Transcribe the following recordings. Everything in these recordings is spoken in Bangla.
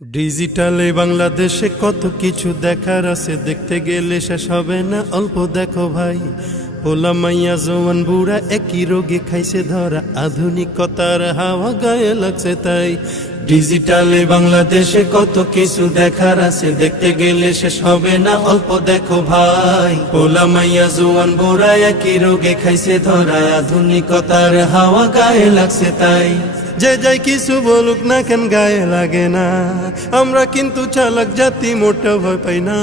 ডিজিটালে বাংলাদেশে কত কিছু দেখার আছে, দেখতে গেলে শেষ হবে না। অল্প দেখো ভাই, পোলা মাইয়া জওয়ান বুড়া একই রোগে খাইছে ধরা, আধুনিকতার হাওয়া গায়ে লাগছে তাই। ডিজিটালে বাংলাদেশে কত কিছু দেখার আছে, দেখতে গেলে শেষ হবে না। অল্প দেখো ভাই, পোলা মাইয়া জওয়ান বুড়া একই রোগে খাইছে ধরা, আধুনিকতার হাওয়া গায়ে লাগছে তাই। যে যাই কিছু বলুক না কেন গায়ে লাগে না, আমরা কিন্তু চালাক জাতি, মোটা ভয় পাই না।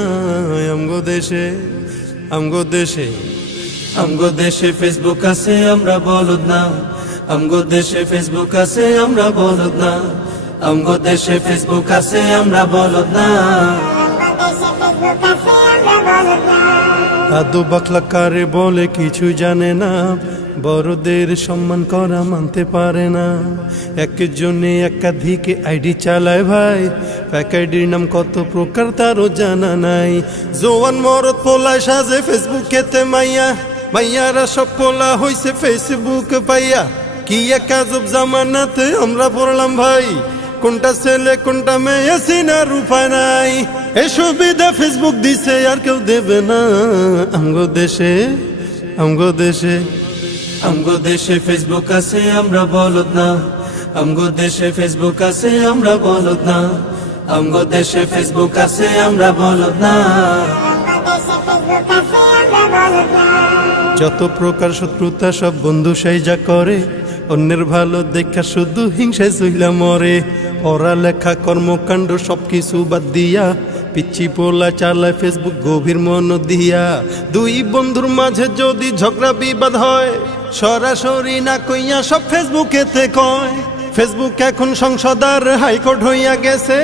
আমগো দেশে আমগো দেশে আমগো দেশে ফেসবুক আছে, আমরা বলদ না। আমগো দেশে ফেসবুক আছে, আমরা বলদ না। আমগো দেশে ফেসবুক আছে, আমরা বলদ না। আদু বাকলা কারে বলে কিছু জানে না, বড়দের সম্মান করা মানতে পারে না। একজনে একাধিক আইডি চালায় ভাই, এক আইডির নাম কত প্রকার তারও জানা নাই। জোয়ান মরদ পোলায় সাজে ফেসবুকেতে মাইয়া, মাইয়ারা সব পোলা হইছে ফেসবুক পাইয়া। কি এক আজব জামানাতে আমরা পড়লাম ভাই, কোনটা ছেলে কোনটা মেয়ে চিনার উপায় নাই। এই সুবিধা ফেসবুক দিছে আর কেউ দেবে না। আমগো দেশে আমগো দেশে আমগো দেশে ফেসবুক আছে, আমরা বলদ না। আমগো দেশে ফেসবুক আছে, আমরা বলদ না। আমগো দেশে ফেসবুক আছে, আমরা বলদ না। যত প্রকার শত্রুতা সব বন্ধু সাইজা করে, অন্যের ভালো দেখা শুধু হিংসায় চইলা মরে। পড়ালেখা কর্মকাণ্ড সবকিছু বাদ দিয়া, পিচ্ছি পোলা চালায় ফেসবুক গভীর মন দিয়া। দুই বন্ধুর মাঝে যদি ঝগড়া বিবাদ হয়, সরাসরি না কইয়া সব ফেসবুকেতে কয়। ফেসবুক এখন সংসদ আর হাইকোর্ট হইয়া গেছে,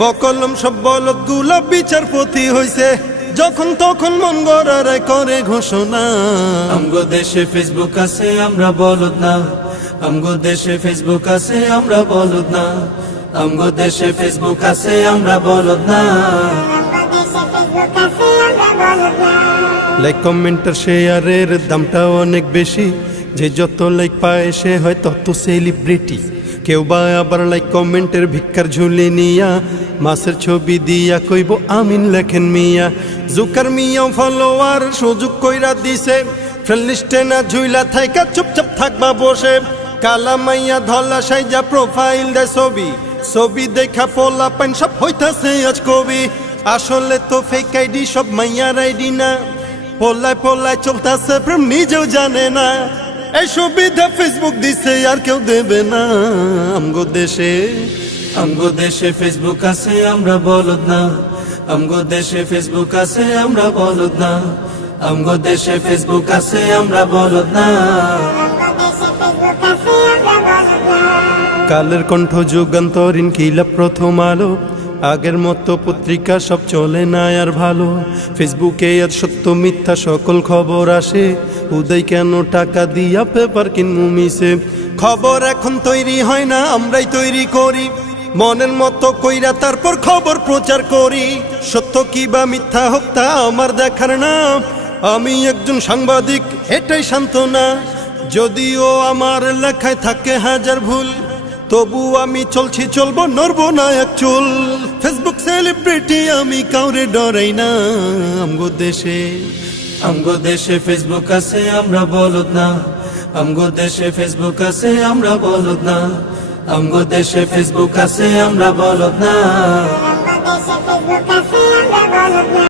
বকলম সব বলদ গুলা বিচারপতি হইছে। যখন তখন মন গড়ারাই করে ঘোষণা। আমগো দেশে ফেসবুক আছে, আমরা বলদ না। আমগো দেশে ফেসবুক আছে, আমরা বলদ না। আমগো দেশে ফেসবুক আছে, আমরা বলদ না। লাইক কমেন্টার শেয়ারের দামটা অনেক বেশি, যে যত লাইক পায় সে হয় তত সেলিব্রিটি। কেউ বা আবার লাইক কমেন্টের ভিক্ষার ঝুলি নিয়া, মাছের ছবি দিয়া কইব আমিন লেখেন মিয়া। জুকার মিয়াও ফলোয়ার সুযোগ কইরা দিছে, ফ্রেন্ড লিস্টে না ঝুইলা থাইকা চুপচাপ থাকবা বসে। কালা মাইয়া ধলা সাইজা প্রোফাইল দেয় ছবি, ছবি দেখা পোলা পাইন সব হইতাছে আজ কবি। আসলে তো ফেক আইডি সব মাইয়ার আইডি না, পোলায় পোলায় চলতাছে প্রেম নিজেও জানে না। এই সুবিধা ফেসবুক দিছে আর কেউ দেবে না। আমগো দেশে ফেসবুক আছে, আমরা বলদ না। আমগো দেশে ফেসবুক আছে, আমরা বলদ না। আমগো দেশে ফেসবুক আছে, আমরা বলদ না। কালের কণ্ঠ যুগান্তরীণ কিলা প্রথম আলো, আগের মতো পত্রিকা সব চলে না আর ভালো। ফেসবুকে আর সত্য মিথ্যা সকল খবর আসে, উদয় কেন টাকা দিয়া পেপার কিনমু মিশে। খবর এখন তৈরি হয় না, আমরাই তৈরি করি মনের মতো কইরা, তারপর খবর প্রচার করি। সত্য কি বা মিথ্যা হোক তা আমার দেখার না, আমি একজন সাংবাদিক এটাই সান্ত্বনা। যদিও আমার লেখায় থাকে হাজার ভুল, তবু আমি চলছি চলবো, নড়বো না এক চুল। ফেসবুক সেলিব্রিটি আমি কাউরে ডরাই না। আমগো দেশে ফেসবুক আছে, আমরা বলদ না। আমগো দেশে ফেসবুক আছে, আমরা বলদ না। আমগো দেশে ফেসবুক আছে, আমরা বলদ না।